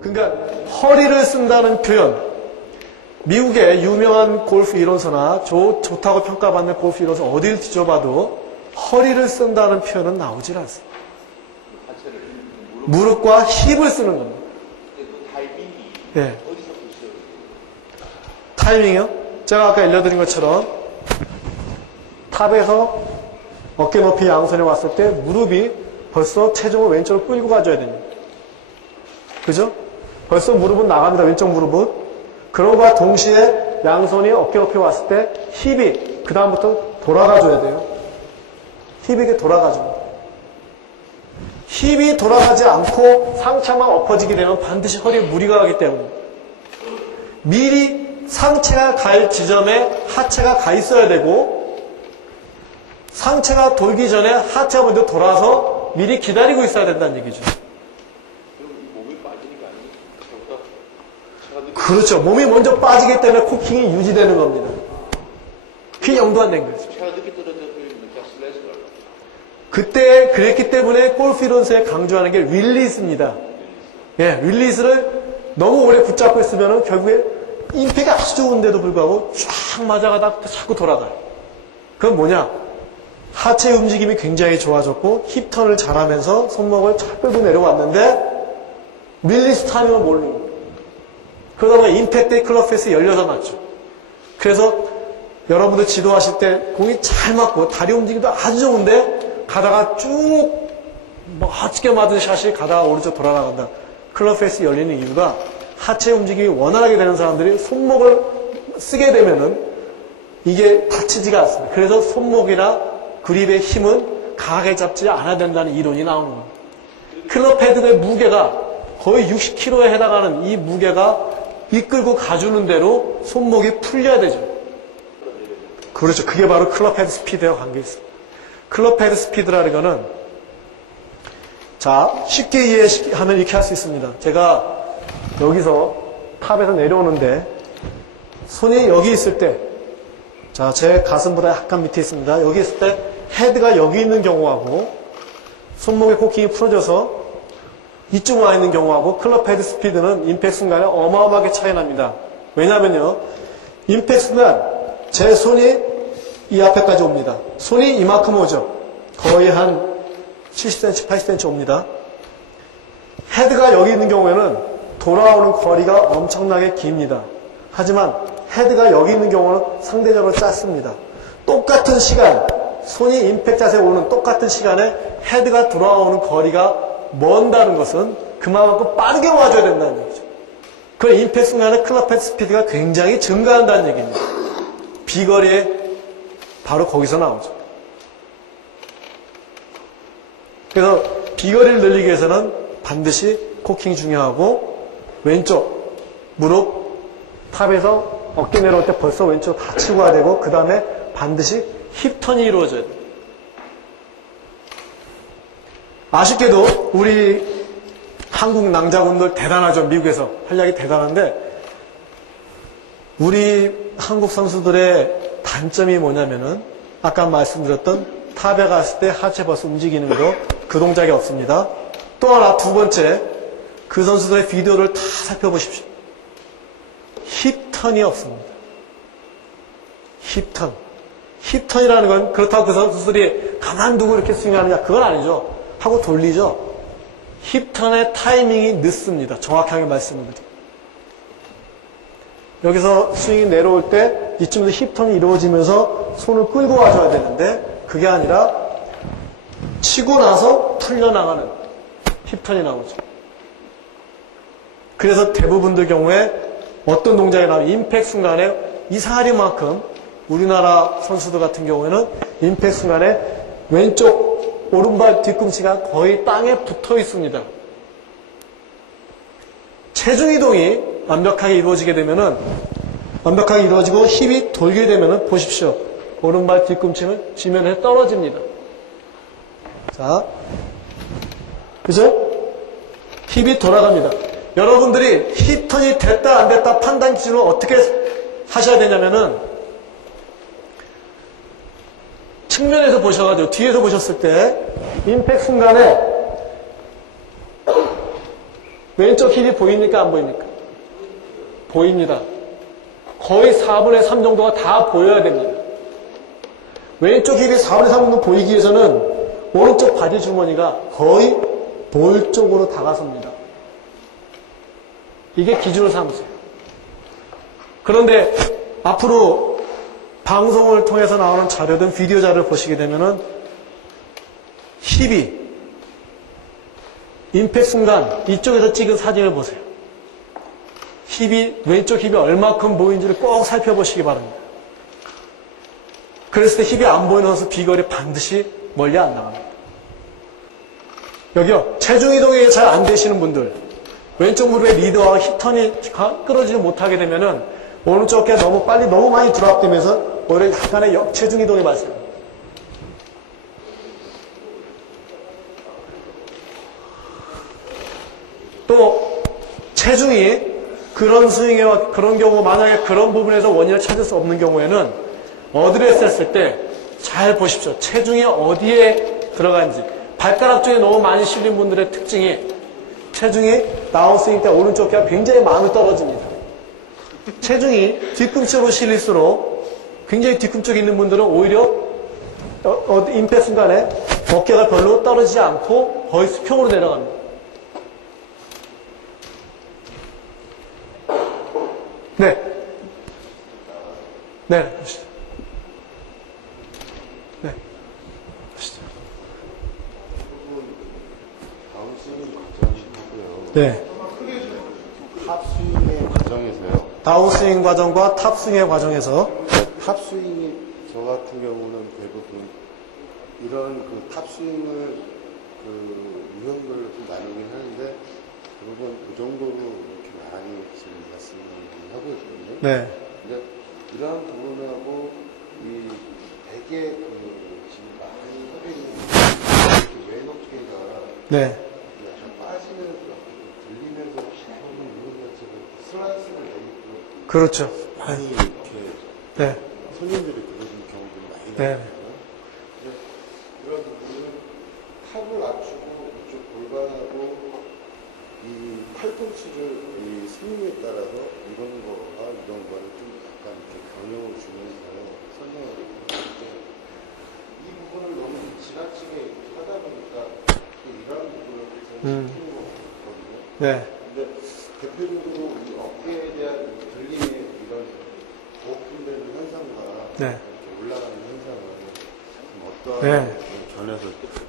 그러니까 허리를 쓴다는 표현. 미국의 유명한 골프 이론서나 좋, 좋다고 평가받는 골프 이론서 어디를 뒤져봐도 허리를 쓴다는 표현은 나오질 않습니다. 무릎과 힙을 쓰는 겁니다. 예. 타이밍이요? 제가 아까 알려드린 것처럼 탑에서 어깨 높이 양손에 왔을 때 무릎이 벌써 체중을 왼쪽으로 끌고 가줘야 됩니다. 그죠? 벌써 무릎은 나갑니다. 왼쪽 무릎은. 그런 것과 동시에 양손이 어깨 높이 왔을 때 힙이 그 다음부터 돌아가줘야 돼요. 힙이 돌아가죠. 힙이 돌아가지 않고 상체만 엎어지게 되면 반드시 허리에 무리가 가기 때문에 미리 상체가 갈 지점에 하체가 가 있어야 되고 상체가 돌기 전에 하체가 먼저 돌아서 미리 기다리고 있어야 된다는 얘기죠. 그렇죠. 몸이 먼저 빠지기 때문에 코킹이 유지되는 겁니다. 그게 영도 안 된 거죠. 제가 늦게 떨어져서 그러니까 슬래시 걸 그때 그랬기 때문에 골프 이론서에 강조하는 게 릴리스입니다. 예, 릴리스를 너무 오래 붙잡고 있으면 결국에 임팩이 아주 좋은데도 불구하고 쫙 맞아가다 자꾸 돌아가요. 그건 뭐냐? 하체 움직임이 굉장히 좋아졌고 힙턴을 잘하면서 손목을 잘 끌고 내려왔는데 릴리스 모르는 거예요. 그러다 보니 임팩트의 클럽 페이스 열려서 맞죠. 그래서 여러분들 지도하실 때 공이 잘 맞고 다리 움직임도 아주 좋은데 가다가 쭉 멋지게 맞은 샷이 가다가 오른쪽 돌아나간다. 클럽 페이스 열리는 이유가 하체 움직임이 원활하게 되는 사람들이 손목을 쓰게 되면은 이게 다치지가 않습니다. 그래서 손목이나 그립의 힘은 강하게 잡지 않아야 된다는 이론이 나오는 겁니다. 클럽 헤드의 무게가 거의 60kg에 해당하는 이 무게가 이끌고 가주는 대로 손목이 풀려야 되죠. 그렇죠. 그게 바로 클럽 헤드 스피드와 관계 있습니다. 클럽 헤드 스피드라는 거는 자 쉽게 이해하면 이렇게 할 수 있습니다. 제가 여기서 탑에서 내려오는데 손이 여기 있을 때 자, 제 가슴보다 약간 밑에 있습니다. 여기 있을 때 헤드가 여기 있는 경우하고 손목의 코킹이 풀어져서 이쪽 와 있는 경우하고 클럽 헤드 스피드는 임팩 순간에 어마어마하게 차이 납니다. 왜냐면요. 임팩 순간 제 손이 이 앞에까지 옵니다. 손이 이만큼 오죠. 거의 한 70cm, 80cm 옵니다. 헤드가 여기 있는 경우에는 돌아오는 거리가 엄청나게 깁니다. 하지만 헤드가 여기 있는 경우는 상대적으로 짧습니다. 똑같은 시간, 손이 임팩 자세에 오는 똑같은 시간에 헤드가 돌아오는 거리가 먼다는 것은 그만큼 빠르게 와줘야 된다는 얘기죠. 그 임팩 순간에 클럽 헤드 스피드가 굉장히 증가한다는 얘기입니다. 비거리에 바로 거기서 나오죠. 그래서 비거리를 늘리기 위해서는 반드시 코킹이 중요하고 왼쪽 무릎 탑에서 어깨 내려올 때 벌써 왼쪽 다 치고 와야 되고 그 다음에 반드시 힙턴이 이루어져야 돼요. 아쉽게도 우리 한국 낭자군들 대단하죠. 미국에서 활약이 대단한데 우리 한국 선수들의 단점이 뭐냐면은 아까 말씀드렸던 탑에 갔을 때 하체 버스 움직이는 거 그 동작이 없습니다. 또 하나 두 번째 그 선수들의 비디오를 다 살펴보십시오. 힙턴이 없습니다. 힙턴. 힙턴이라는 건 그렇다고 그 선수들이 가만두고 이렇게 스윙하느냐 그건 아니죠. 하고 돌리죠. 힙턴의 타이밍이 늦습니다. 정확하게 말씀드립니다. 여기서 스윙이 내려올 때 이쯤에서 힙턴이 이루어지면서 손을 끌고 와줘야 되는데 그게 아니라 치고 나서 풀려나가는 힙턴이 나오죠. 그래서 대부분들 경우에 어떤 동작이 나오면 임팩 순간에 이상하리만큼 우리나라 선수들 같은 경우에는 임팩 순간에 왼쪽 오른발 뒤꿈치가 거의 땅에 붙어 있습니다. 체중 이동이 완벽하게 이루어지게 되면은 완벽하게 이루어지고 힘이 돌게 되면은 보십시오. 오른발 뒤꿈치는 지면에 떨어집니다. 자, 그죠? 힙이 돌아갑니다. 여러분들이 힙턴이 됐다 안 됐다 판단 기준을 어떻게 하셔야 되냐면은 측면에서 보셔가지고 뒤에서 보셨을 때 임팩 순간에 왼쪽 힙이 보입니까 안 보입니까? 보입니다. 거의 4분의 3 정도가 다 보여야 됩니다. 왼쪽 힙이 4분의 3 정도 보이기 위해서는 오른쪽 바지 주머니가 거의 볼 쪽으로 다가섭니다. 이게 기준을 삼으세요. 그런데 앞으로 방송을 통해서 나오는 자료든 비디오 자료를 보시게 되면은 힙이 임팩 순간 이쪽에서 찍은 사진을 보세요. 힙이 왼쪽 힙이 얼마큼 보이는지를 꼭 살펴보시기 바랍니다. 그랬을 때 힙이 안 보이는 선수 비거리 반드시 멀리 안 나갑니다. 여기요 체중 이동이 잘 안 되시는 분들 왼쪽 무릎의 리더와 힙턴이 가- 끌어지지 못하게 되면은 오른쪽 어깨가 너무 빨리 너무 많이 드랍되면서 오히려 약간의 역체중 이동이 발생합니다. 또 체중이 그런 스윙에와 그런 경우 만약에 그런 부분에서 원인을 찾을 수 없는 경우에는 어드레스 했을 때 잘 보십시오. 체중이 어디에 들어간지 발가락 쪽에 너무 많이 실린 분들의 특징이 체중이 다운스윙 때 오른쪽 뼈가 굉장히 많이 떨어집니다. 체중이 뒤꿈치로 실릴수록 굉장히 뒤꿈쪽에 있는 분들은 오히려 어, 어, 임팩 순간에 어깨가 별로 떨어지지 않고 거의 수평으로 내려갑니다. 네. 네. 네. 네. 탑스윙의 과정에서요. 다운스윙 과정과 탑스윙의 과정에서 탑스윙이 저 같은 경우는 대부분 이런 그 탑스윙을 그 유형별로 좀 나누긴 하는데 대부분 그 정도로 이렇게 많이 지금 말씀하고 있거든요. 네. 이러한 부분하고 이 대개 그 지금 많이 하고 있는 그 왼어깨가 네. 약간 빠지면서 들리면서 이런 자체가 슬라이스를 내리고 그렇죠. 많이 이렇게 네. 손님들이 그러는 경우도 많이 네. 근데 그런 부분은 탑을 낮추고 이쪽 골반하고 이 팔꿈치를 이 스윙에 따라서 이런 거와 이런 거를 좀 약간 이렇게 경영을 주면서 설명을 하는데 이 부분을 너무 지나치게 하다 보니까 또 이러한 부분을 좀 음. 시키는 것 같거든요. 네. 근데 대표적으로 이 어깨에 대한 이 들림의 이런 고픈되는 현상과 네. 이렇게 올라가는 현상을 좀 어떠한 네. 견해서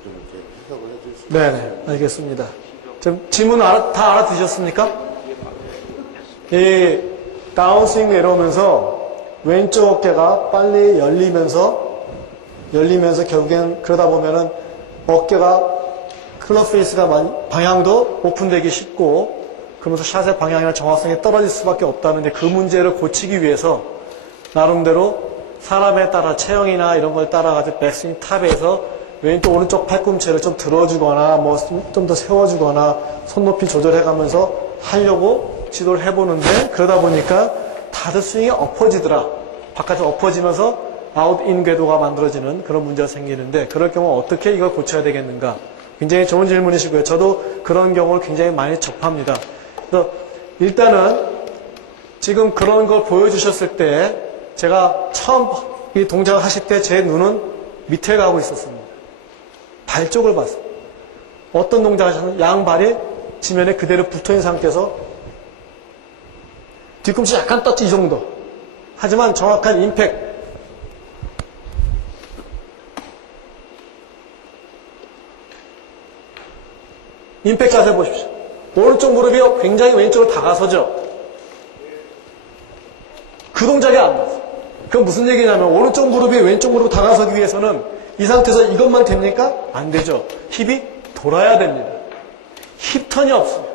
좀 이렇게 해석을 해줄 수 네, 네. 알겠습니다. 좀 질문 알아, 다 알아두셨습니까? 이 다운스윙 내려오면서 왼쪽 어깨가 빨리 열리면서 열리면서 결국엔 그러다 보면은 어깨가 클럽 페이스가 많이- 방향도 오픈되기 쉽고 그러면서 샷의 방향이나 정확성이 떨어질 수밖에 없다는데 그 문제를 고치기 위해서 나름대로 사람에 따라 체형이나 이런 걸 따라가지고 백스윙 탑에서 왼쪽 오른쪽 팔꿈치를 좀 들어주거나 뭐 좀 더 세워주거나 손 높이 조절해가면서 하려고 지도를 해보는데 그러다 보니까 다들 스윙이 엎어지더라 바깥에 엎어지면서 아웃인 궤도가 만들어지는 그런 문제가 생기는데 그럴 경우 어떻게 이걸 고쳐야 되겠는가 굉장히 좋은 질문이시고요 저도 그런 경우를 굉장히 많이 접합니다 그래서 일단은 지금 그런 걸 보여주셨을 때 제가 처음 이 동작을 하실 때 제 눈은 밑에 가고 있었습니다. 발 쪽을 봤어요. 어떤 동작을 하셨나요? 양발이 지면에 그대로 붙어 있는 상태에서 뒤꿈치 약간 떴지 이 정도. 하지만 정확한 임팩. 임팩 자세 보십시오. 오른쪽 무릎이 굉장히 왼쪽으로 다가서죠. 그 동작이 안 나왔어요. 그건 무슨 얘기냐면 오른쪽 무릎이 왼쪽 무릎 다가서기 위해서는 이 상태에서 이것만 됩니까? 안 되죠. 힙이 돌아야 됩니다. 힙턴이 없습니다.